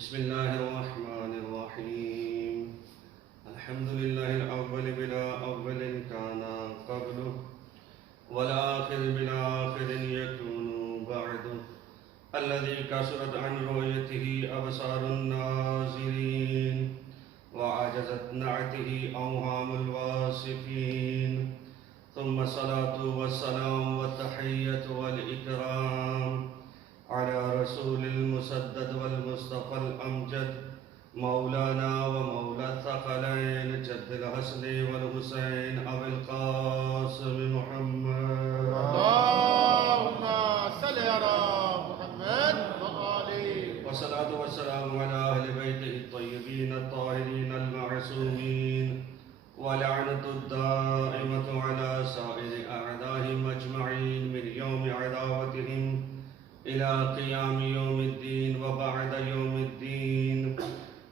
بسم الله الرحمن الرحيم. الحمد لله الأول بلا أول كان قبله، والآخر بلا آخر يكون بعده، الذي كسرت عن رؤيته أبصار الناظرين، وعجزت نعته أوهام الواصفين. ثم الصلاة والسلام والتحية والإكرام على رسول المسدد والمصطفى الأمجد، مولانا ومولى الثقلين جد الحسن والحسين أبي القاسم محمد. اللهم صل على محمد وآله. والصلاة والسلام على أهل بيته الطيبين الطاهرين المعصومين، ولعنة الدائمة على سائر أعدائهم أجمعين من يوم عداوتهم إلى قيام يوم الدين وبعد يوم الدين.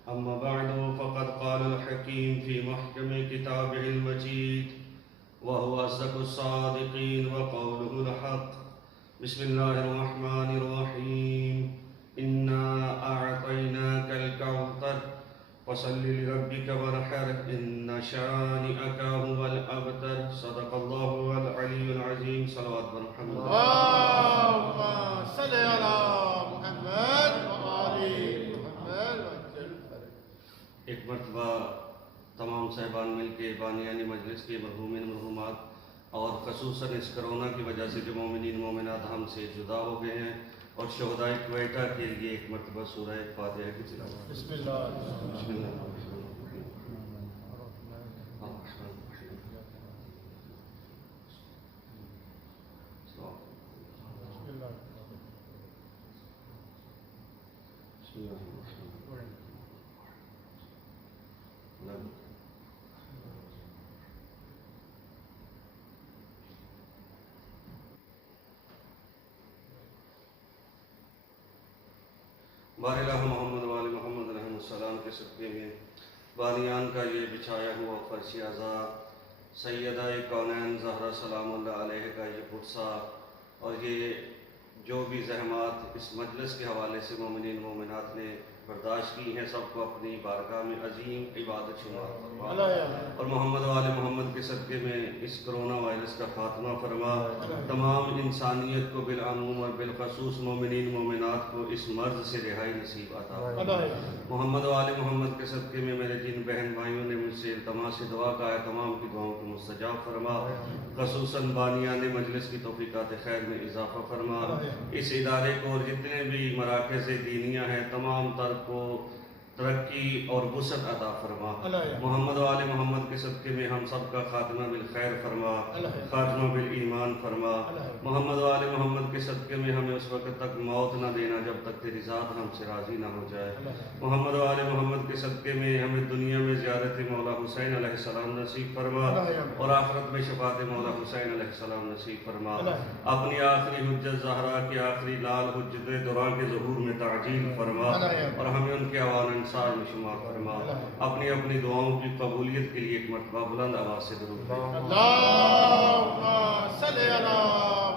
أما بعد، فقد قال الحكيم في محكم كتابه المجيد، وهو أصدق الصادقين وقوله الحق. بسم الله الرحمن الرحيم. إنا أعطيناك الكوثر فصل لربك وانحر إن شانئك هو الأبتر. صدق الله العلي العظيم. صلوات محمد. اللهم صل على محمد وآله محمد. ایک مرتبہ تمام صاحبان مل کے بانیان مجلس کے مرحومین مرحومات اور خصوصاً اس کرونا کی وجہ سے جو مومنین مومنات ہم سے جدا ہو گئے ہیں، اور شہدائے کویٹہ کے لیے ایک مرتبہ سورہ فاتحہ کی تلاوت. بسم اللہ بسم اللہ الرحمن الرحیم. بسم اللہ الرحمن الرحیم. بارلہ محمد وآل محمد رحمۃ السلام کے صدقے میں بانیان کا یہ بچھایا ہوا فرش اعضا سیدہ کونین زہرا سلام اللہ علیہ کا یہ پرسا، اور یہ جو بھی زحمات اس مجلس کے حوالے سے مومنین مومنات نے برداشت کی ہیں، سب کو اپنی بارگاہ میں عظیم عبادت شمار فرما، اور محمد وآل محمد کے صدقے میں اس کرونا وائرس کا خاتمہ فرما. تمام انسانیت کو بالعموم اور بالخصوص مومنین مومنات کو اس مرض سے رہائی نصیب عطا فرما. محمد وآل محمد کے صدقے میں میرے جن بہن بھائیوں نے مجھ سے التماس دعا کا ہے، تمام کی دعاؤں کو مستجاب فرما. خصوصاً بانیان مجلس کی توفیقات خیر میں اضافہ فرما. اس ادارے کو اور جتنے بھی مراکز دینیہ ہیں تمام تر کو ترقی اور وسعت عطا فرما. محمد وآل محمد کے صدقے میں ہم سب کا خاتمہ بالخیر فرما، خاتمہ بالایمان فرما. محمد وآل محمد کے صدقے میں ہمیں اس وقت تک موت نہ دینا جب تک تیری ذات ہم سے راضی نہ ہو جائے. محمد وآل محمد کے صدقے میں ہمیں دنیا میں زیارت مولا حسین علیہ السلام نصیب فرما، اور آخرت میں شفاعت مولا حسین علیہ السلام نصیب فرما. اپنی آخری حجت زہرا کے آخری لال حجت دوران کے ظہور میں تعجیل فرما، اور ہمیں ان کے اوان انصار میں شمار فرما. اپنی اپنی دعاؤں کی قبولیت کے لیے ایک مرتبہ بلند آواز سے درود پڑھیں. اللهم صل على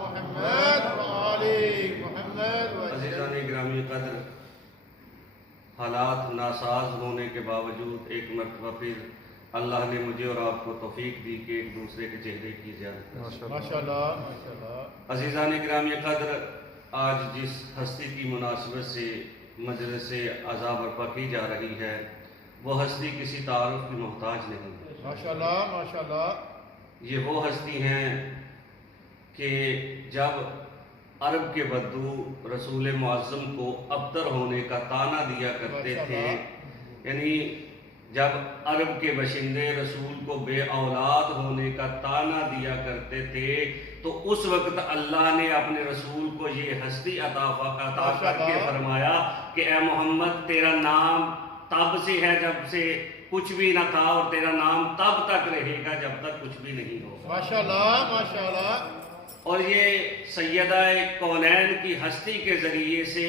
محمد وآله محمد. عزیزان گرامی قدر، حالات ناساز ہونے کے باوجود ایک مرتبہ پھر اللہ نے مجھے اور آپ کو توفیق دی کہ ایک دوسرے کے چہرے کی زیارت کریں. ماشاءاللہ ماشاءاللہ. عزیزان گرامی قدر، آج جس ہستی کی مناسبت سے مجلس عزا برپا کی جا رہی ہے، وہ ہستی کسی تعارف کی محتاج نہیں ہے. ماشاءاللہ ماشاءاللہ. یہ وہ ہستی ہیں کہ جب عرب کے بدو رسول معظم کو ابتر ہونے کا طعنہ دیا کرتے تھے، یعنی جب عرب کے باشندے رسول کو بے اولاد ہونے کا طعنہ دیا کرتے تھے، تو اس وقت اللہ نے اپنے رسول کو یہ ہستی عطا کر کے فرمایا کہ اے محمد، تیرا نام تب سے ہے جب سے کچھ بھی نہ تھا، اور تیرا نام تب تک رہے گا جب تک کچھ بھی نہیں ہو. ماشاءاللہ ماشاءاللہ. اور یہ سیدہ کونین کی ہستی کے ذریعے سے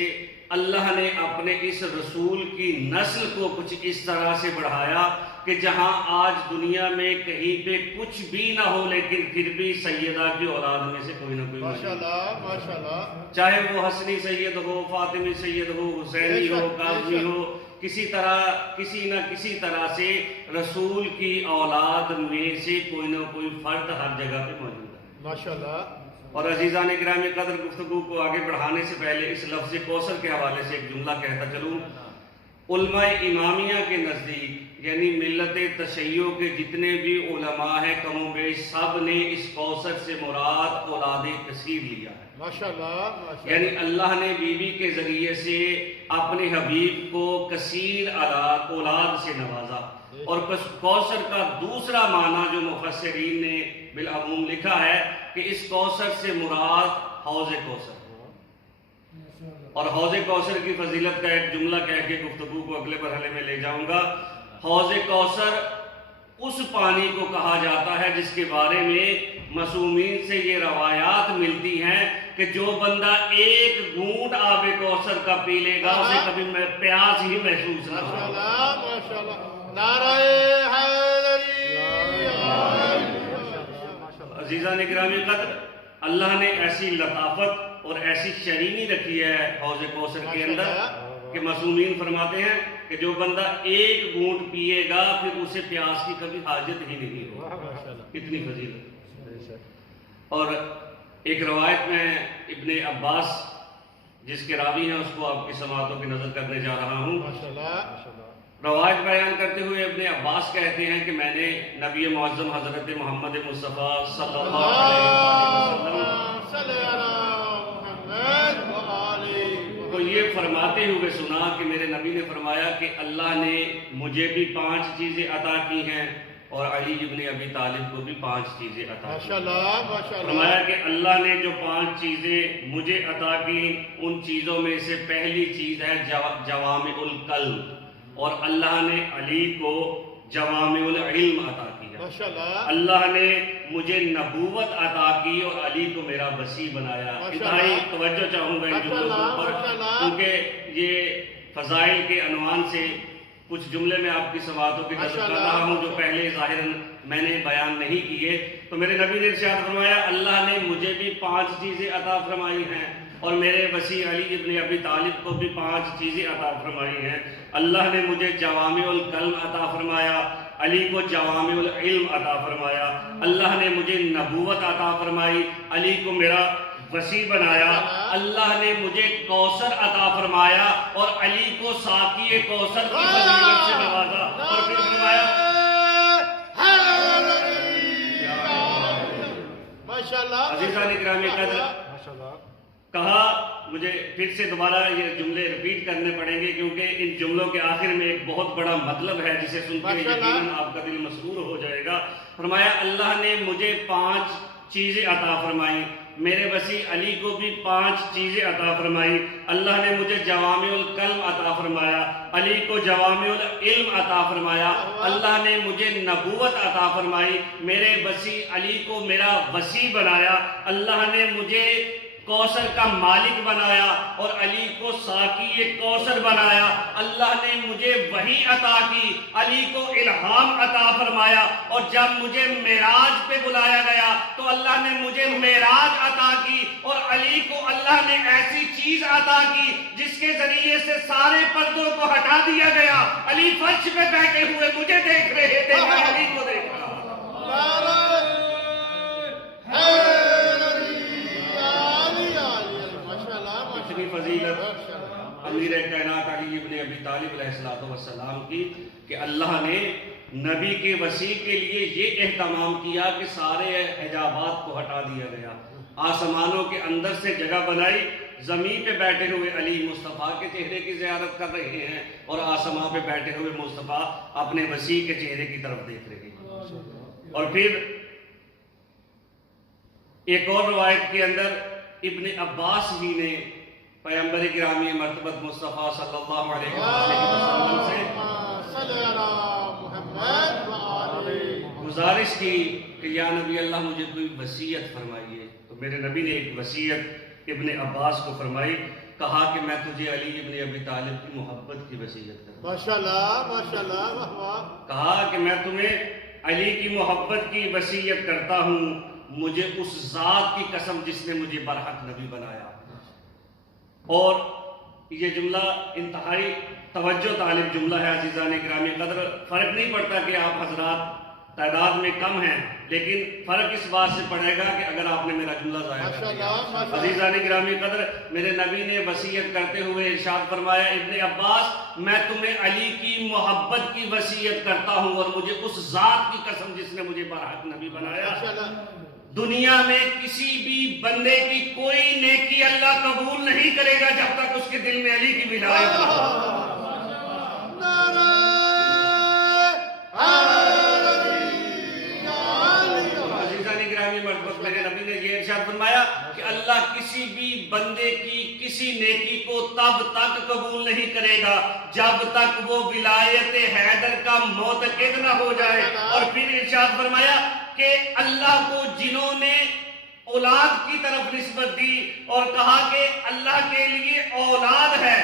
اللہ نے اپنے اس رسول کی نسل کو کچھ اس طرح سے بڑھایا کہ جہاں آج دنیا میں کہیں پہ کچھ بھی نہ ہو لیکن پھر بھی سیدہ کی اولاد میں سے کوئی نہ کوئی موجود ہے۔ ماشاءاللہ ماشاءاللہ، چاہے وہ حسنی سید ہو، فاطمی سید ہو، حسینی ہو، کاظمی ہو، کسی نہ کسی طرح سے رسول کی اولاد میں سے کوئی نہ کوئی فرد ہر جگہ پہ موجود ہے۔ ماشاءاللہ، اور عزیزان گرامی قدر، گفتگو کو آگے بڑھانے سے پہلے اس لفظ کوثر کے حوالے سے ایک جملہ کہتا چلوں۔ علماء امامیہ کے نزدیک یعنی ملت تشیع کے جتنے بھی علماء ہیں کم و بیش سب نے اس کوثر سے مراد اولاد کثیر لیا ہے۔ ماشاءاللہ ماشاءاللہ، یعنی اللہ نے بیوی کے ذریعے سے اپنے حبیب کو کثیر اولاد سے نوازا۔ اور کوثر کا دوسرا معنی جو مفسرین نے بالعموم لکھا ہے کہ اس کوثر سے مراد حوض کوثر، اور حوض کوثر کی فضیلت کا ایک جملہ کہہ کے گفتگو کو اگلے مرحلے میں لے جاؤں گا۔ حوض کوثر اس پانی کو کہا جاتا ہے جس کے بارے میں معصومین سے یہ روایات ملتی ہیں کہ جو بندہ ایک گھونٹ آب کوثر کا پی لے گا اسے کبھی پیاس ہی محسوس نہ ہوگا۔ ماشاءاللہ ماشاءاللہ، نعرہ حیدری، عزیزان گرامی قدر، اللہ نے ایسی لطافت اور ایسی شرینی رکھی ہے حوض کوثر کے اندر کہ معصومین فرماتے ہیں کہ جو بندہ ایک گھونٹ پیے گا پھر اسے پیاس کی کبھی حاجت ہی نہیں ہوگی، اتنی فضیلت۔ اور ایک روایت میں ابن عباس جس کے راوی ہیں اس کو آپ کی سماعتوں کی نظر کرنے جا رہا ہوں۔ روایت بیان کرتے ہوئے ابن عباس کہتے ہیں کہ میں نے نبی معظم حضرت محمد مصطفیٰ صلی اللہ علیہ وسلم تو یہ فرماتے ہوئے سنا کہ میرے نبی نے فرمایا کہ اللہ نے مجھے بھی 5 چیزیں عطا کی ہیں اور علی ابن ابی طالب کو بھی 5 چیزیں عطا کی۔ فرمایا کہ اللہ نے جو 5 چیزیں مجھے عطا کی ان چیزوں میں سے پہلی چیز ہے جوامع القلب، اور اللہ نے علی کو جوامع العلم عطا کیا۔ اللہ نے مجھے نبوت عطا کی اور علی کو میرا وصی بنایا۔ انتہائی توجہ چاہوں گا ان جملوں پر کیونکہ یہ فضائل کے عنوان سے کچھ جملے میں آپ کی سماعتوں کی نظر کر رہا ہوں جو پہلے ظاہراً میں نے بیان نہیں کیے۔ تو میرے نبی نے ارشاد فرمایا اللہ نے مجھے بھی 5 چیزیں عطا فرمائی ہیں اور میرے وصی علی ابن ابی طالب کو بھی 5 چیزیں عطا فرمائی ہیں۔ اللہ نے مجھے جوامع الکلم عطا فرمایا، علی کو جوامع العلم عطا فرمایا۔ اللہ نے مجھے نبوت عطا فرمائی، علی کو میرا وصی بنایا۔ اللہ نے مجھے کوثر عطا فرمایا اور علی کو ساقی کوثر کی فضیلت سے نوازا۔ اور پھر فرمایا عزیزان گرامی قدر، کہا مجھے پھر سے دوبارہ یہ جملے ریپیٹ کرنے پڑیں گے کیونکہ ان جملوں کے آخر میں ایک بہت بڑا مطلب ہے جسے سن کے یقیناً آپ کا دل مسرور ہو جائے گا۔ فرمایا اللہ نے مجھے 5 چیزیں عطا فرمائی، میرے وصی علی کو بھی 5 چیزیں عطا فرمائی۔ اللہ نے مجھے جوامع الکلم عطا فرمایا، علی کو جوامع العلم عطا فرمایا۔ اللہ نے مجھے نبوت عطا فرمائی، میرے وصی علی کو میرا وصی بنایا۔ اللہ نے مجھے کوثر کا مالک بنایا اور علی کو ساقی کوثر بنایا۔ اللہ نے مجھے وحی عطا کی، علی کو الہام عطا فرمایا، اور جب مجھے معراج پہ بلایا گیا تو اللہ نے مجھے معراج عطا کی اور علی کو اللہ نے ایسی چیز عطا کی جس کے ذریعے سے سارے پردوں کو ہٹا دیا گیا۔ علی فرش پہ بیٹھے ہوئے مجھے دیکھ رہے تھے، میں علی کو دیکھ رہا ہوں۔ اتنی فضیلت امیر کائنات علی ابن ابی طالب علیہ السلام کی کہ اللہ نے نبی کے وصی کے لیے یہ اہتمام کیا کہ سارے حجابات کو ہٹا دیا گیا، آسمانوں کے اندر سے جگہ بنائی، زمین پہ بیٹھے ہوئے علی مصطفیٰ کے چہرے کی زیارت کر رہے ہیں اور آسمان پہ بیٹھے ہوئے مصطفیٰ اپنے وصی کے چہرے کی طرف دیکھ رہے ہیں۔ اور پھر ایک اور روایت کے اندر ابن عباس ہی نے پیغمبر گرامی مرتبت مصطفیٰ صلی اللہ علیہ وسلم سے گزارش کی کہ یا نبی اللہ مجھے کوئی وصیت فرمائیے۔ تو میرے نبی نے ایک وصیت ابن عباس کو فرمائی، کہا کہ میں تجھے علی ابن ابی طالب کی محبت کی وصیت کرتا ہوں۔ ماشاءاللہ ماشاءاللہ واہ واہ کہا کہ میں تمہیں علی کی محبت کی وصیت کرتا ہوں، مجھے اس ذات کی قسم جس نے مجھے برحق نبی بنایا۔ اور یہ جملہ انتہائی توجہ طالب جملہ ہے عزیزان گرامی قدر۔ فرق نہیں پڑتا کہ آپ حضرات تعداد میں کم ہیں، لیکن فرق اس بات سے پڑے گا کہ اگر آپ نے میرا جملہ ضائع کر دیا۔ عزیزان گرامی قدر، میرے نبی نے وصیت کرتے ہوئے ارشاد فرمایا، ابن عباس میں تمہیں علی کی محبت کی وصیت کرتا ہوں اور مجھے اس ذات کی قسم جس نے مجھے برحق نبی بنایا، دنیا میں کسی بھی بندے کی کوئی نیکی اللہ قبول نہیں کرے گا جب تک اس کے دل میں علی کی ولایت نہ ہو۔ میرے نبی نے یہ ارشاد فرمایا کہ اللہ کسی بھی بندے کی کسی نیکی کو تب تک قبول نہیں کرے گا جب تک وہ ولایت حیدر کا معتقد نہ ہو جائے۔ اور پھر ارشاد فرمایا کہ اللہ کو جنہوں نے اولاد کی طرف نسبت دی اور کہا کہ اللہ کے لیے اولاد ہے،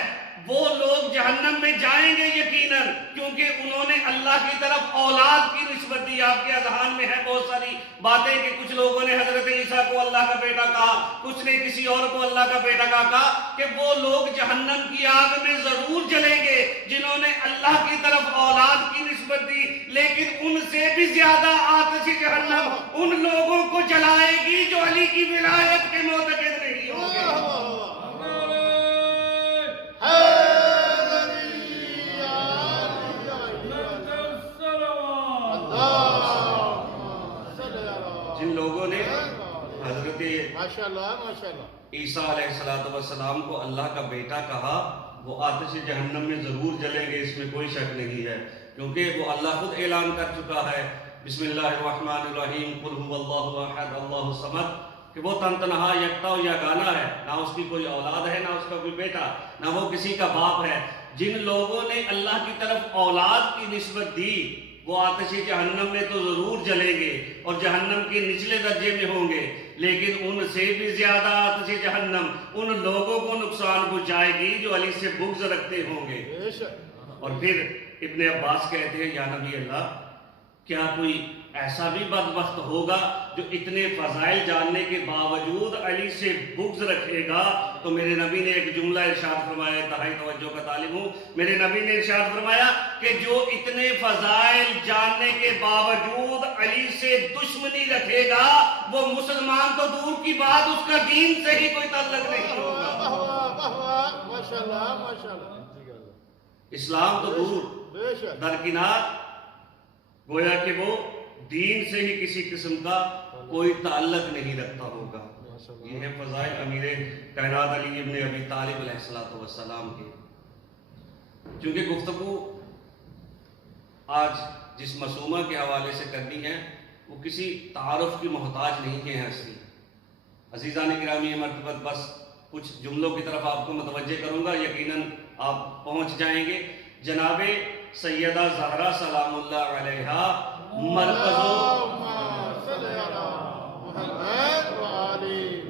وہ لوگ جہنم میں جائیں گے یقیناً، کیونکہ انہوں نے اللہ کی طرف اولاد کی نسبت دی۔ آپ کے اذہان میں ہے بہت ساری باتیں کہ کچھ لوگوں نے حضرت عیسیٰ کو اللہ کا بیٹا کہا، کچھ نے کسی اور کو اللہ کا بیٹا کہا کہ وہ لوگ جہنم کی آگ میں ضرور جلیں گے جنہوں نے اللہ کی طرف اولاد کی نسبت دی، لیکن ان سے بھی زیادہ آتش جہنم ان لوگوں کو جلائے گی جو علی کی ولایت کے معتقد نہیں ہوں گے۔ جن لوگوں نے حضرت عیسیٰ علیہ السلام کو اللہ کا بیٹا کہا وہ آتش جہنم میں ضرور جلیں گے، اس میں کوئی شک نہیں ہے، کیونکہ وہ اللہ خود اعلان کر چکا ہے، بسم اللہ الرحمن الرحیم، قل هو اللہ احد اللہ الصمد، کہ وہ تنہا یکتا و یگانہ ہے، نہ اس کی کوئی اولاد ہے، نہ اس کا کوئی بیٹا، نہ وہ کسی کا باپ ہے۔ جن لوگوں نے اللہ کی طرف اولاد کی نسبت دی وہ آتش جہنم میں تو ضرور جلیں گے اور جہنم کے نچلے درجے میں ہوں گے، لیکن ان سے بھی زیادہ آتش جہنم ان لوگوں کو نقصان پہنچائے گی جو علی سے بغض رکھتے ہوں گے۔ اور پھر ابن عباس کہتے ہیں، یا نبی اللہ، کیا کوئی ایسا بھی بدبخت ہوگا جو اتنے فضائل جاننے کے باوجود علی سے بغض رکھے گا؟ تو میرے نبی نے ایک جملہ ارشاد فرمایا، انتہائی توجہ کا طالب ہوں، میرے نبی نے ارشاد فرمایا کہ جو اتنے فضائل جاننے کے باوجود علی سے دشمنی رکھے گا وہ مسلمان تو دور کی بات اس کا دین سے ہی کوئی تعلق نہیں ہوگا۔ اسلام تو دور درکنار، گویا کہ وہ دین سے ہی کسی قسم کا کوئی تعلق نہیں رکھتا ہوگا۔ یہ ہے فضائل امیر کائنات علی ابن ابی طالب علیہ السلام کے۔ چونکہ گفتگو آج جس معصومہ کے حوالے سے کرنی ہے وہ کسی تعارف کی محتاج نہیں ہے ہستی۔ عزیزان گرامی، مرتبہ بس کچھ جملوں کی طرف آپ کو متوجہ کروں گا، یقیناً آپ پہنچ جائیں گے۔ جناب سیدہ زہرا سلام اللہ علیہا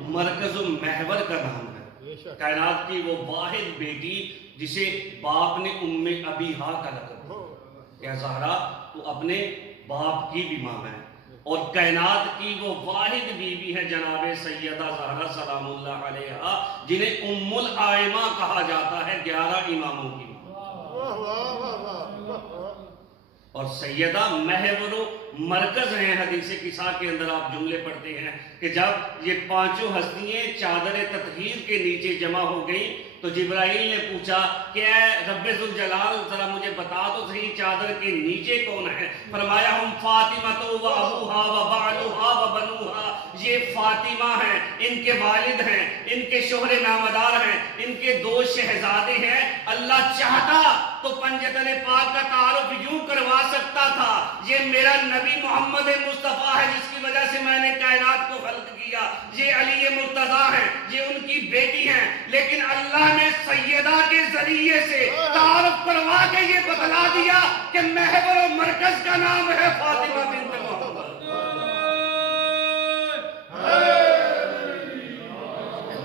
مرکز و محور کا نام ہے، کائنات کی وہ واحد بیٹی جسے باپ نے ام ابیہا کا لقب دیا۔ یا زہرا تو اپنے باپ کی بھی ماں ہے، اور کائنات کی وہ واحد بیوی ہے جناب سیدہ زہرا سلام اللہ علیہا، جنہیں ام الائمہ کہا جاتا ہے، 11 اماموں کی ماں۔ اور سیدہ محور و مرکز ہیں۔ حدیث قصہ کے اندر آپ جملے پڑھتے ہیں کہ جب یہ پانچوں ہستیاں چادر تطہیر کے نیچے جمع ہو گئیں تو جبرائیل نے پوچھا کہ اے رب ذوالجلال ذرا مجھے بتا تو صحیح چادر کے نیچے کون ہے؟ فرمایا ہم فاطمہ و ابوہا و بعلوہا و بنوہا، یہ فاطمہ ہیں، ان کے والد ہیں، ان کے شوہر نامدار ہیں، ان کے 2 شہزادے ہیں۔ اللہ چاہتا تو پنجتن پاک کا تعارف یوں کروا سکتا تھا، یہ میرا نبی محمد مصطفیٰ ہے جس کی وجہ سے میں نے کائنات کو خلق کیا، یہ علی مرتضیٰ ہیں، یہ ان کی بیٹی ہیں، لیکن اللہ نے سیدہ کے ذریعے سے تعارف کروا کے یہ بتلا دیا کہ محور و مرکز کا نام ہے فاطمہ بنت محمد۔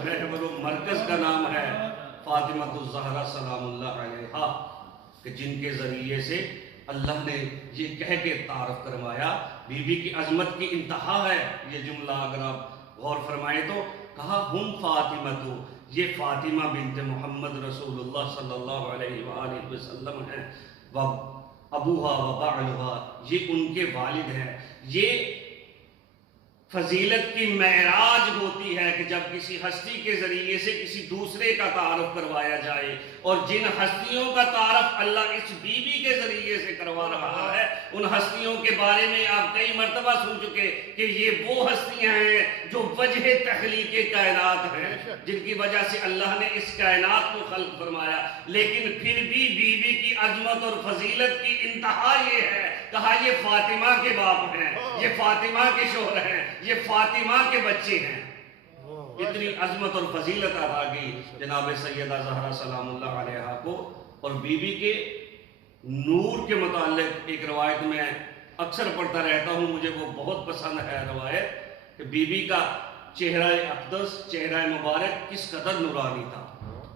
محور و مرکز کا نام ہے فاطمہ الزہرا سلام اللہ علیہا، کہ جن کے ذریعے سے اللہ نے یہ کہہ کے تعارف کروایا، بی بی کی عظمت کی انتہا ہے یہ جملہ اگر آپ غور فرمائیں تو، کہا ہم فاطمہ، تو یہ فاطمہ بنت محمد رسول اللہ صلی اللہ علیہ وآلہ وسلم ہیں، و ابوہا و بعلہا، یہ ان کے والد ہیں۔ یہ فضیلت کی معراج ہوتی ہے کہ جب کسی ہستی کے ذریعے سے کسی دوسرے کا تعارف کروایا جائے، اور جن ہستیوں کا تعارف اللہ اس بی بی کے ذریعے سے کروا رہا ہے، ان ہستیوں کے بارے میں آپ کئی مرتبہ سن چکے کہ یہ وہ ہستیاں ہیں جو وجہ تخلیق کائنات ہیں، جن کی وجہ سے اللہ نے اس کائنات کو خلق فرمایا، لیکن پھر بھی بی بی کی عظمت اور فضیلت کی انتہا یہ ہے، کہا یہ فاطمہ کے باپ ہیں، یہ فاطمہ کے شوہر ہیں، یہ فاطمہ کے بچے ہیں۔ اتنی عظمت اور فضیلت ادا کی جناب سیدہ زہرا سلام اللہ علیہا کو۔ اور بی بی کے نور کے متعلق ایک روایت میں اکثر پڑھتا رہتا ہوں، مجھے وہ بہت پسند ہے روایت، کہ بی بی کا چہرہ اقدس، چہرہ مبارک کس قدر نورانی تھا۔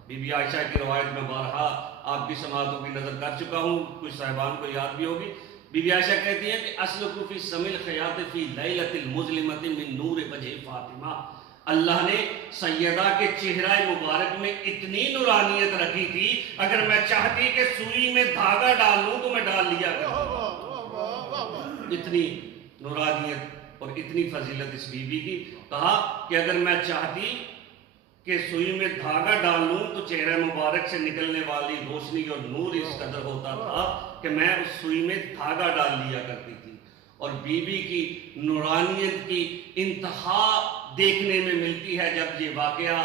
بی بی عائشہ کی روایت میں بارہا آپ کی سماعتوں کی نظر کر چکا ہوں، کچھ صاحبان کو یاد بھی ہوگی۔ بی بی عائشہ کہتی ہیں کہ اسلک فی سمی الخیاط فی لیلۃ المظلمۃ من نور وجہ فاطمہ، اللہ نے سیدہ کے چہرہ مبارک میں اتنی نورانیت رکھی تھی، اگر میں چاہتی کہ سوئی میں دھاگا ڈال لوں تو میں ڈال لیا کرتا۔ اتنی نورانیت اور اتنی فضیلت اس بی بی کی، کہا کہ اگر میں چاہتی کہ سوئی میں دھاگا ڈال لوں تو چہرہ مبارک سے نکلنے والی روشنی اور نور اس قدر ہوتا تھا کہ میں اس سوئی میں دھاگا ڈال لیا کرتی تھی۔ اور بی بی کی نورانیت کی انتہا دیکھنے میں ملتی ہے جب یہ واقعہ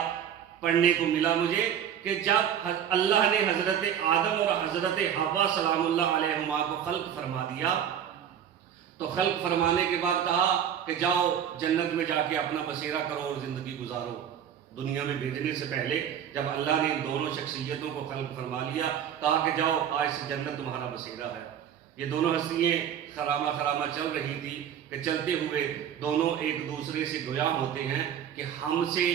پڑھنے کو ملا مجھے، کہ جب اللہ نے حضرت آدم اور حضرت حوا سلام اللہ علیہما کو خلق فرما دیا، تو خلق فرمانے کے بعد کہا کہ جاؤ جنت میں جا کے اپنا بسیرا کرو اور زندگی گزارو۔ دنیا میں بھیجنے سے پہلے جب اللہ نے ان دونوں شخصیتوں کو خلق فرما لیا، کہا کہ جاؤ آج سے جنت تمہارا بسیرا ہے۔ یہ دونوں ہستیاں خرامہ خرامہ چل رہی تھی کہ چلتے ہوئے دونوں ایک دوسرے سے گویا ہوتے ہیں کہ ہم سے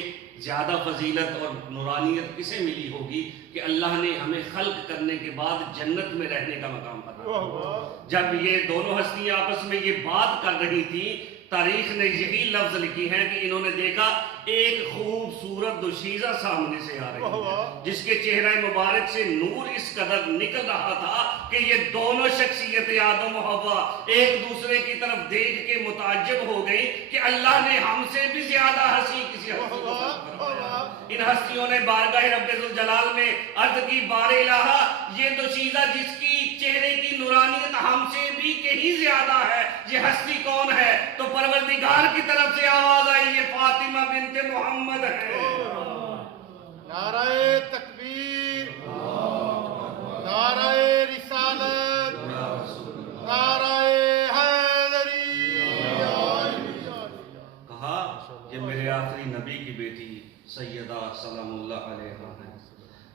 زیادہ فضیلت اور نورانیت کسے ملی ہوگی کہ اللہ نے ہمیں خلق کرنے کے بعد جنت میں رہنے کا مقام بتایا۔ جب یہ دونوں ہستیاں آپس میں یہ بات کر رہی تھیں، تاریخ نے یہی لفظ لکھی ہیں کہ انہوں نے دیکھا ایک خوبصورت دوشیزہ سامنے سے آ رہی ہے، جس کے چہرہ مبارک سے نور اس قدر نکل رہا تھا کہ یہ دونوں شخصیت آدم و حوا ایک دوسرے کی طرف دیکھ کے متعجب ہو گئی کہ اللہ نے ہم سے بھی زیادہ ہنسی کسی ہستی کو خلق فرمایا۔ ان ہستیوں نے بارگاہ رب ذوالجلال میں عرض کی، بار الہ، یہ دوشیزہ جس کی چہرے کی نورانیت ہم سے بھی کہیں زیادہ ہے، یہ ہستی کون ہے؟ تو پروردگار کی طرف سے آواز آئی، یہ فاطمہ بنت محمد ہے۔ نعرہ تکبیر، نعرہ رسالت، نعرہ حیدری۔ کہا یہ میرے آخری نبی کی بیٹی سیدہ سلام اللہ علیہا ہے۔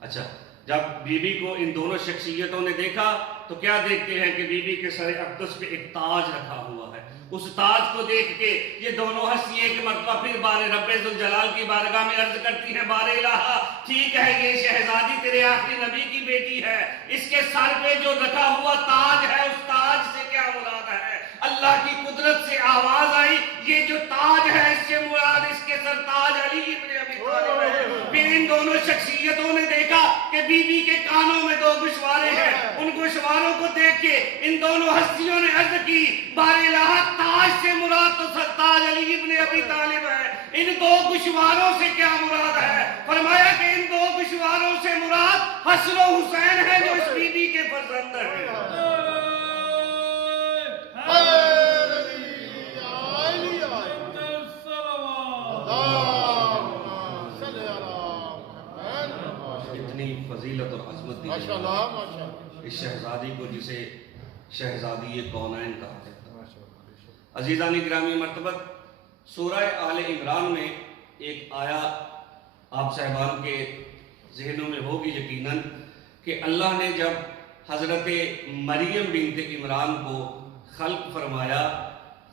اچھا، جب بی بی کو ان دونوں شخصیتوں نے دیکھا تو کیا دیکھتے ہیں کہ بی بی کے سر اقدس پہ ایک تاج رکھا ہوا ہے۔ اس تاج کو دیکھ کے یہ دونوں ہستی ایک مرتبہ پھر بار رب ذوالجلال کی بارگاہ میں عرض کرتی ہیں، بار الہ، ٹھیک ہے یہ شہزادی تیرے آخری نبی کی بیٹی ہے، اس کے سر پہ جو رکھا ہوا تاج ہے اس تاج سے کیا مراد ہے؟ اللہ کی قدرت سے آواز آئی، یہ جو تاج ہے اس سے مراد اس کے سر تاج علی ابن ابی طالب ہے۔ پھر ان دونوں شخصیتوں نے دیکھا کہ بی بی کے کانوں میں دو گوشوارے ہیں، ان گوشواروں کو دیکھ کے ان دونوں ہستیوں نے عرض کی، بار الہ، تاج سے مراد تو سر تاج علی ابن ابی طالب ہے، ان دو گوشواروں سے کیا مراد ہے؟ فرمایا کہ ان دو گوشواروں سے مراد حسن و حسین ہے جو اس بی بی کے فرزند ہیں۔ اتنی فضیلت اور عظمت دی اس شہزادی کو جسے شہزادی کونین کہا جاتا ہے۔ عزیزان گرامی مرتبت، سورہ آل عمران میں ایک آیا آپ صاحبان کے ذہنوں میں ہوگی یقیناً کہ اللہ نے جب حضرت مریم بنت عمران کو خلق فرمایا،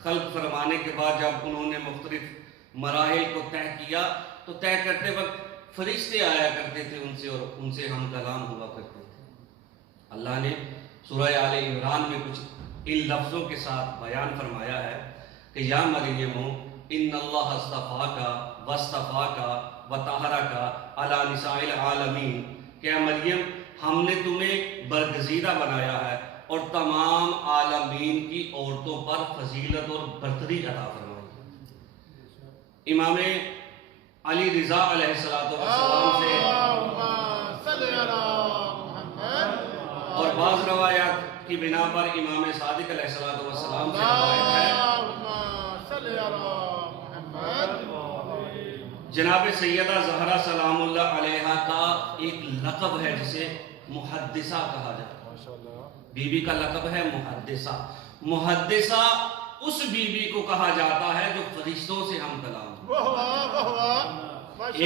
خلق فرمانے کے بعد جب انہوں نے مختلف مراحل کو طے کیا تو طے کرتے وقت فرشتے آیا کرتے تھے ان سے اور ان سے ہم کلام ہوا کرتے تھے۔ اللہ نے سورہ آل عمران میں کچھ ان لفظوں کے ساتھ بیان فرمایا ہے کہ یا مریم ان اللہ اصطفاکا واصطفاکا وطہرکا علی نساء العالمین، کہ مریم ہم نے تمہیں برگزیدہ بنایا ہے اور تمام عالمین کی عورتوں پر فضیلت اور برتری عطا فرمائی۔ امام علی رضا علیہ السلام سے اور بعض روایات کی بنا پر امام صادق علیہ السلام سے روایت ہے جناب سیدہ زہرا سلام اللہ علیہا کا ایک لقب ہے جسے محدثہ کہا جاتا ہے۔ بی بی کا لقب ہے محدثہ۔ محدثہ اس بی بی کو کہا جاتا ہے جو فرشتوں سے ہم کلام ہے۔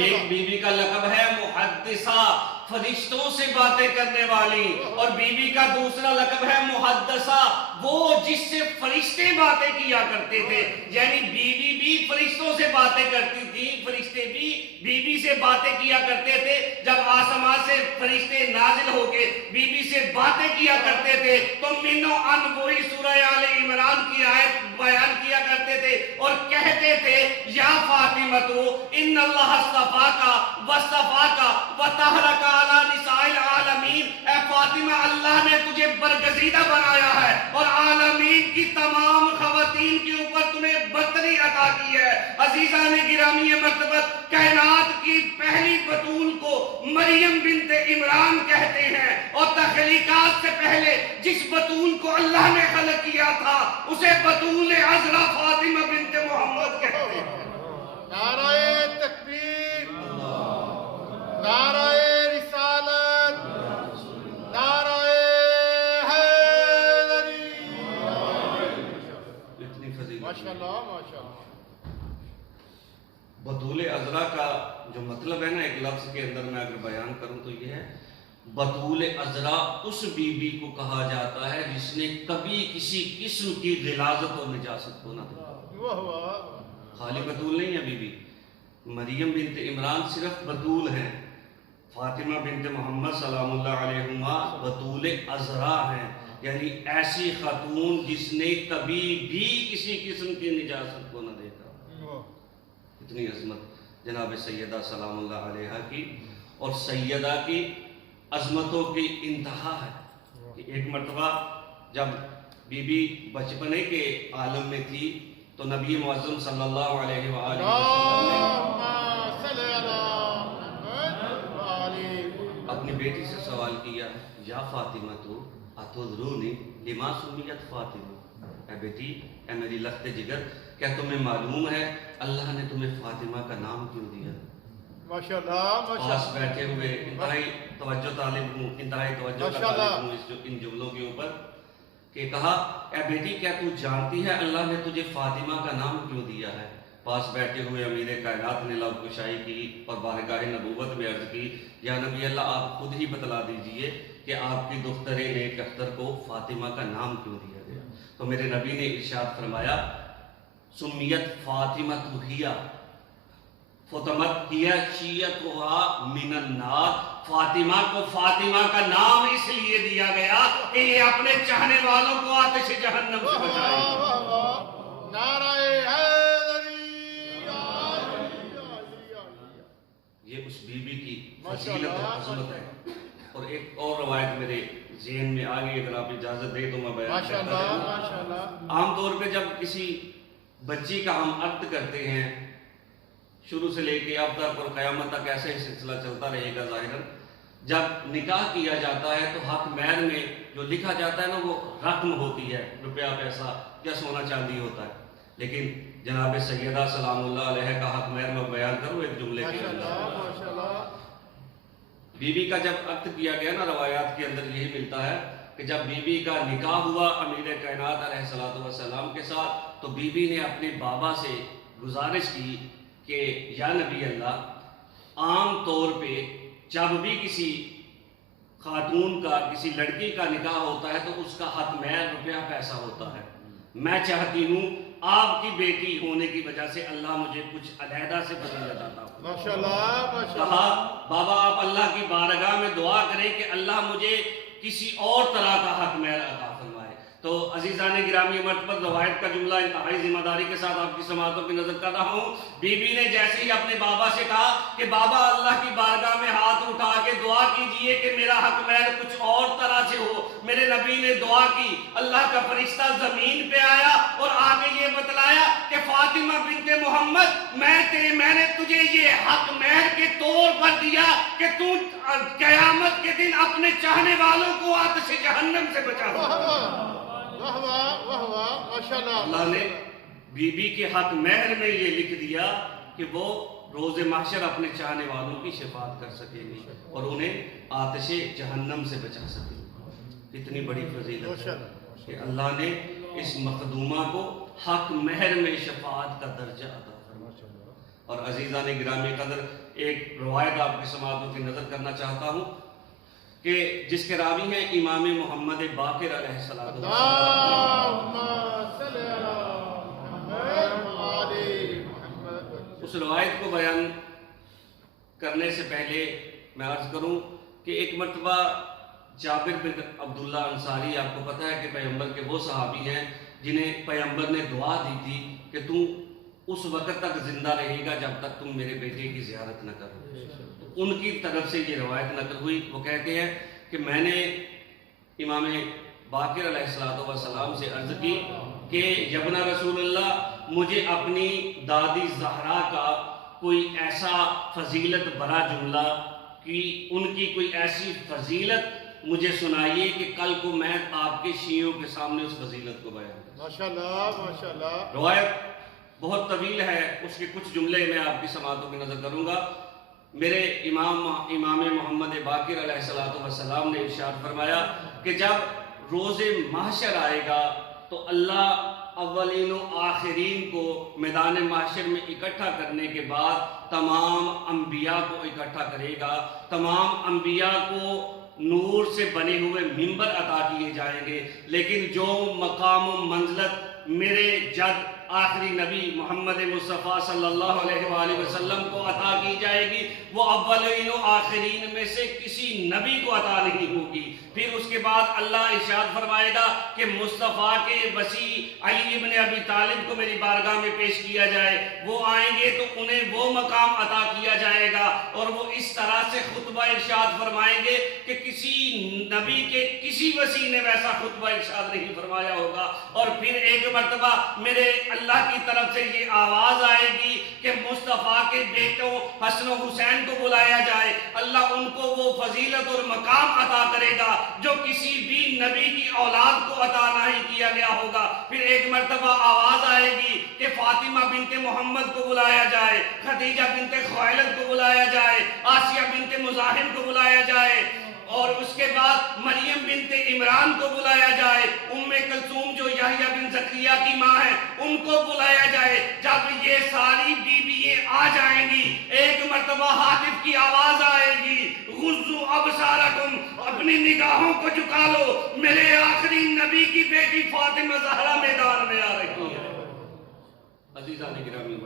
ایک بی بی کا لقب ہے محدثہ، فرشتوں سے باتیں کرنے والی، اور بی بی کا دوسرا لقب ہے محدثہ، وہ جس سے فرشتے باتیں کیا کرتے تھے۔ یعنی بی بی بھی فرشتوں سے باتیں کرتی تھی، فرشتے بھی بی بی سے باتیں کیا کرتے تھے۔ جب آسمان سے فرشتے نازل ہو کے بی بی سے باتیں کیا کرتے تھے تو منو ان وہی سورہ آل عمران کی آیت بیان کیا کرتے تھے اور کہتے تھے یا فاطمہ ان اللہ اصطفاکا واصطفاکا وطہرکا علی نساء العالمین، اے فاطمہ اللہ نے تجھے برگزیدہ بنایا ہے اور عالمین کی تمام خواتین کے اوپر تمہیں برتری عطا کی ہے۔ عزیزان گرامی مرتبت، کائنات کی پہلی بطول کو مریم بنت عمران کہتے ہیں، اور تخلیقات سے پہلے جس بطول کو اللہ نے خلق کیا تھا اسے بطول عذرا فاطمہ بنت محمد کہتے ہیں۔ نعرہ تکبیر، نعرہ رسالت، نعرہ حیدری۔ اتنی فضیلت ماشاءاللہ ماشاءاللہ۔ بطول عذرا کا جو مطلب ہے نا ایک لفظ کے اندر میں اگر بیان کروں تو یہ ہے بطول عذرا اس بی بی کو کہا جاتا ہے جس نے کبھی کسی قسم کی غلاظت اور نجاست کو نہ دیکھا۔ خالی بطول نہیں ہے بی بی، مریم بنت عمران صرف بطول ہیں، فاطمہ بنت محمد سلام اللہ علیہما بطول عذرا ہیں، یعنی ایسی خاتون جس نے کبھی بھی کسی قسم کی نجاست کو نہ دیکھا۔ اتنی عظمت جناب سیدہ سلام اللہ علیہا کی، اور سیدہ کی عظمتوں کی انتہا ہے کہ ایک مرتبہ جب بی بی بچپنے کے عالم میں تھی تو نبی معظم صلی اللہ علیہ وآلہ وسلم نے اپنی بیٹی سے سوال کیا یا فاطمہ تو اتدرونی لما سمیت فاطمہ، اے بیٹی، اے میری لخت جگر، کیا تمہیں معلوم ہے اللہ نے تمہیں فاطمہ کا نام کیوں دیا؟ ماشاءاللہ پاس بیٹھے ہوئے انتہائی توجہ طالب ہوں، انتہائی توجہ کا طالب ہوں ان جملوں کے اوپر، کہ کہا اے بیٹی کیا تو جانتی ہے اللہ نے تجھے فاطمہ کا نام کیوں دیا ہے؟ پاس بیٹھے ہوئے امیر کائنات نے لب کشائی کی اور بارگاہ نبوت میں عرض کی یا نبی اللہ آپ خود ہی بتلا دیجئے کہ آپ کی دختر نیک اختر کو فاطمہ کا نام کیوں دیا گیا؟ تو میرے نبی نے ارشاد فرمایا سمیت فاطمہ ہیا فاطمت ہیا شیعتها من النار، فاطمہ کو فاطمہ کا نام اس لیے دیا گیا کہ یہ اپنے چاہنے والوں کو آتش جہنم سے بچائے۔ نعرہ حیدری۔ یہ اس بی بی کی فضیلت و عظمت ہے۔ اور ایک اور روایت میرے ذہن میں آ گئی، اگر آپ اجازت دیں تو میں بیان کرتا ہوں۔ ماشاءاللہ۔ عام طور پہ جب کسی بچی کا ہم عقد کرتے ہیں شروع سے لے کے اب تک اور قیامت تک ایسے ہی سلسلہ چلتا رہے گا ظاہراً، جب نکاح کیا جاتا ہے تو حق مہر میں جو لکھا جاتا ہے نا وہ رقم ہوتی ہے، روپیہ پیسہ یا سونا چاندی ہوتا ہے، لیکن جناب سیدہ سلام اللہ علیہ کا حق مہر میں بیان کروں ایک جملے کے اندر۔ بی بی کا جب عقد کیا گیا نا روایات کے اندر یہی ملتا ہے کہ جب بی بی کا نکاح ہوا امیر کائنات علیہ السلام کے ساتھ تو بی بی نے اپنے بابا سے گزارش کی کہ یا نبی اللہ عام طور پہ جب بھی کسی خاتون کا کسی لڑکی کا نکاح ہوتا ہے تو اس کا حق مہر روپیہ پیسہ ہوتا ہے، میں چاہتی ہوں آپ کی بیٹی ہونے کی وجہ سے اللہ مجھے کچھ علیحدہ سے فضیلت عطا فرمائے۔ ماشاءاللہ ماشاءاللہ کہا بابا آپ اللہ کی بارگاہ میں دعا کریں کہ اللہ مجھے کسی اور طرح کا حق مہر عطا فرمائے۔ تو عزیزان گرامی مرتبہ روایت کا جملہ انتہائی ذمہ داری کے ساتھ آپ کی سماعتوں کی نظر کر رہا ہوں۔ بی بی نے جیسے ہی اپنے بابا سے کہا کہ بابا اللہ کی بارگاہ میں ہاتھ اٹھا کے دعا کیجئے کہ میرا حق مہر کچھ اور طرح سے ہو، میرے نبی نے دعا کی، اللہ کا فرشتہ زمین پہ آیا اور آگے یہ بتلایا کہ فاطمہ بنت محمد میں نے تجھے یہ حق مہر کے طور پر دیا کہ تو قیامت کے دن اپنے چاہنے والوں کو آتش جہنم سے بچا۔ واہ واہ واہ واہ ماشاءاللہ۔ اللہ نے بی بی کے حق مہر میں یہ لکھ دیا کہ وہ روز محشر اپنے چاہنے والوں کی شفاعت کر سکے گی اور انہیں آتش جہنم سے بچا سکے گی۔ اتنی بڑی فضیلت ہے کہ اللہ نے اس مخدومہ کو حق مہر میں شفاعت کا درجہ عطا فرمایا۔ اور عزیزان گرامی قدر ایک روایت آپ کی سماعتوں کی نظر کرنا چاہتا ہوں کہ جس کے راوی ہیں امام محمد باقر علیہ السلام۔ اللہم صلی علی محمد وآل محمد۔ اس روایت کو بیان کرنے سے پہلے میں عرض کروں کہ ایک مرتبہ جابر بن عبداللہ انصاری، آپ کو پتہ ہے کہ پیغمبر کے وہ صحابی ہیں جنہیں پیغمبر نے دعا دی تھی کہ تم اس وقت تک زندہ رہے گا جب تک تم میرے بیٹے کی زیارت نہ کرو۔ ان کی طرف سے یہ روایت نقل ہوئی، وہ کہتے ہیں کہ میں نے امام باقر علیہ السلام سے عرض کی کہ یبن رسول اللہ مجھے اپنی دادی زہرا کا کوئی ایسا فضیلت بڑا جملہ کہ ان کی کوئی ایسی فضیلت مجھے سنائیے کہ کل کو میں آپ کے شیعوں کے سامنے اس فضیلت کو بیان کروں۔ ماشاءاللہ ماشاءاللہ۔ روایت بہت طویل ہے، اس کے کچھ جملے میں آپ کی سماعتوں کی نظر کروں گا۔ میرے امام محمد باقر علیہ السلام نے ارشاد فرمایا کہ جب روز محشر آئے گا تو اللہ اولین و آخرین کو میدان محشر میں اکٹھا کرنے کے بعد تمام انبیاء کو اکٹھا کرے گا۔ تمام انبیاء کو نور سے بنے ہوئے منبر عطا کیے جائیں گے، لیکن جو مقام و منزلت میرے جد آخری نبی محمد مصطفیٰ صلی اللہ علیہ وآلہ وسلم کو عطا کی جائے گی وہ اولین و آخرین میں سے کسی نبی کو عطا نہیں ہوگی۔ پھر اس کے بعد اللہ ارشاد فرمائے گا کہ مصطفیٰ کے وسیع علی ابن ابی طالب کو میری بارگاہ میں پیش کیا جائے، وہ آئیں گے تو انہیں وہ مقام عطا کیا جائے گا اور وہ اس طرح سے خطبہ ارشاد فرمائیں گے کہ کسی نبی کے کسی وسیع نے ویسا خطبہ ارشاد نہیں فرمایا ہوگا۔ اور پھر ایک مرتبہ میرے اللہ کی طرف سے یہ آواز آئے گی کہ مصطفیٰ کے بیٹوں حسن و حسین کو بلایا جائے، اللہ ان کو وہ فضیلت اور مقام عطا کرے گا جو کسی بھی نبی کی اولاد کو عطا نہیں کیا گیا ہوگا۔ پھر ایک مرتبہ آواز آئے گی کہ فاطمہ بنت محمد کو بلایا جائے، خدیجہ بنت خویلد کو بلایا جائے، آسیہ بنت مزاحم کو بلایا جائے، اور اس کے بعد مریم بنت عمران کو بلایا جائے، ام کلثوم جو یحییٰ بن زکریا کی ماں ہے ان کو بلایا جائے۔ جب یہ ساری بیوییں آ جائیں گی ایک مرتبہ ہاتف کی آواز آئے گی غضوا ابصارکم، اپنی نگاہوں کو جھکا لو، میرے آخری نبی کی بیٹی فاطمہ زہرا میدان میں آ رہی ہے۔ عزیزان گرامی